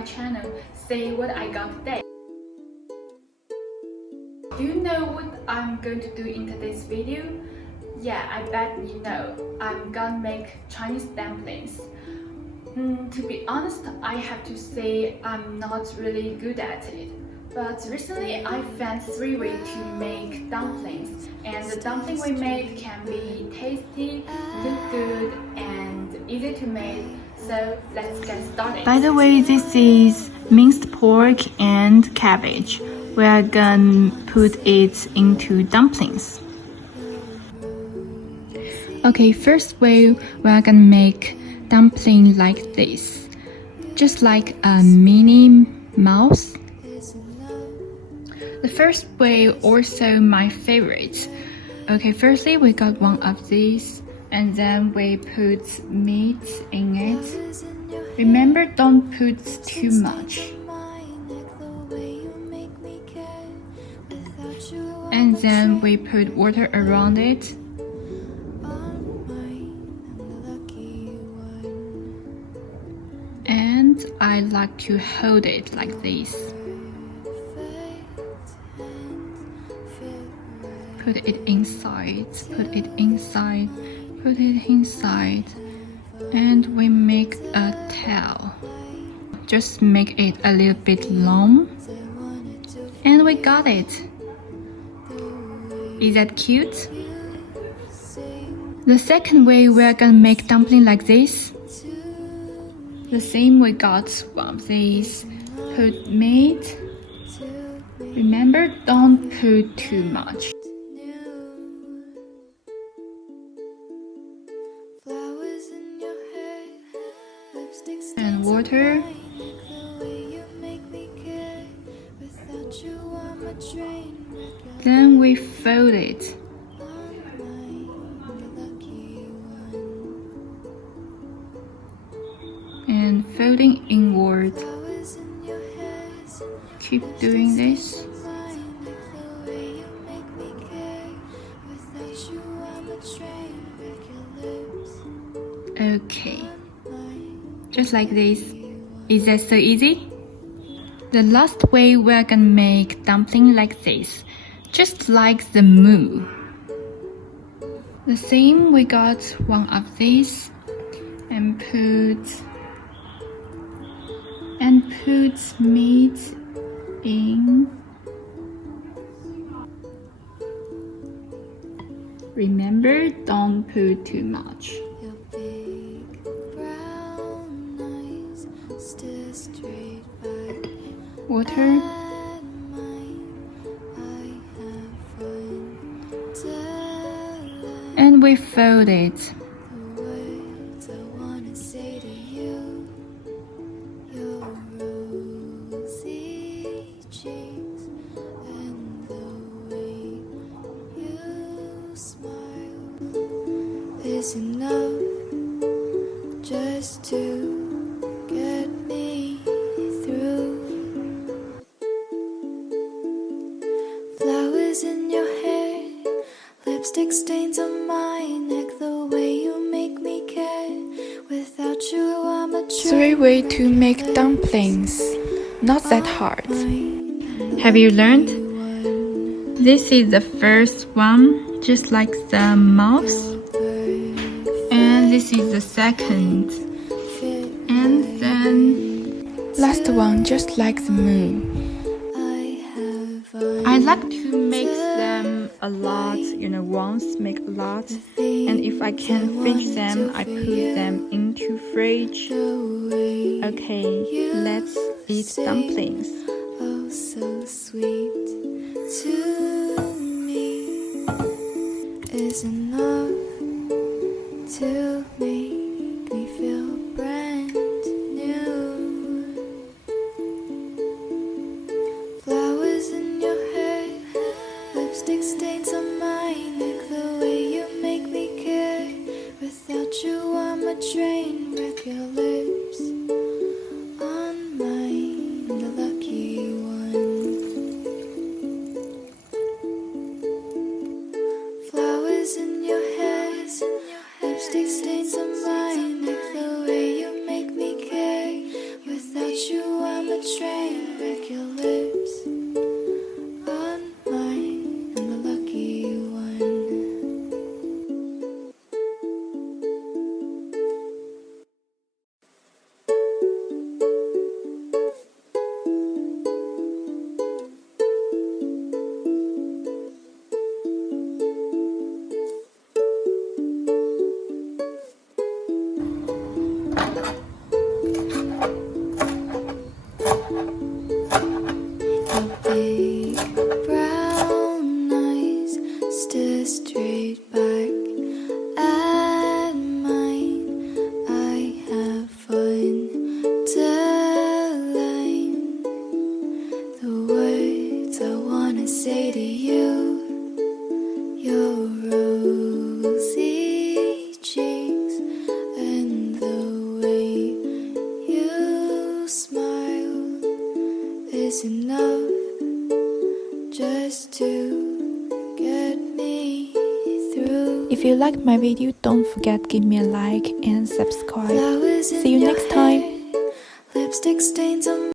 my channel, see what I got today. Do you know what I'm going to do in today's video? Yeah, I bet you know. I'm gonna make Chinese dumplings. To be honest, I have to say I'm not really good at it. But recently I found 3 ways to make dumplings, and the dumpling we made can be tasty, look good, and easy to make. So let's get started. By the way, this is minced pork and cabbage. We are gonna put it into dumplings. Okay, first way we are gonna make dumpling like this, just like a mini mouse. The first way also my favorite. Okay, firstly we got one of these, and then we put meat in it. Remember, don't put too much. And then we put water around it. And I like to hold it like this. Put it inside, put it inside, put it inside. And we make a tail. Just make it a little bit long. And we got it. Is that cute? The second way we're gonna make dumpling like this. The same, we got one of these. Put meat. Remember, don't put too much. And water. Then we fold it. And folding inward. Keep doing this. Okay, just like this. Is that so easy? The last way we're gonna make dumpling like this, just like the moo. The same, we got one of these and put meat in. Remember, don't put too much. Water. And we fold it. Is enough just to get me through. Flowers in your hair, lipstick stains on my neck. The way you make me care. Without you, I'm a 3 ways to make dumplings. Not that hard. Have you learned? This is the first one, just like the mouse. And this is the second. And then last one, just like the moon. I like to make them a lot, once make a lot. And if I can finish them, I put them into fridge. Okay, let's eat dumplings. Oh, so sweet to me is enough to make me feel brand new. Flowers in your hair, lipstick stains on my neck. The way you make me care. Without you, I'm a train wreck. Your lips on mine, the lucky one. Flowers in your hair, lipstick stains on my neck. The way you make me care. Without you, I'm If you liked my video, don't forget give me a like and subscribe. See you next time. Lipstick stains on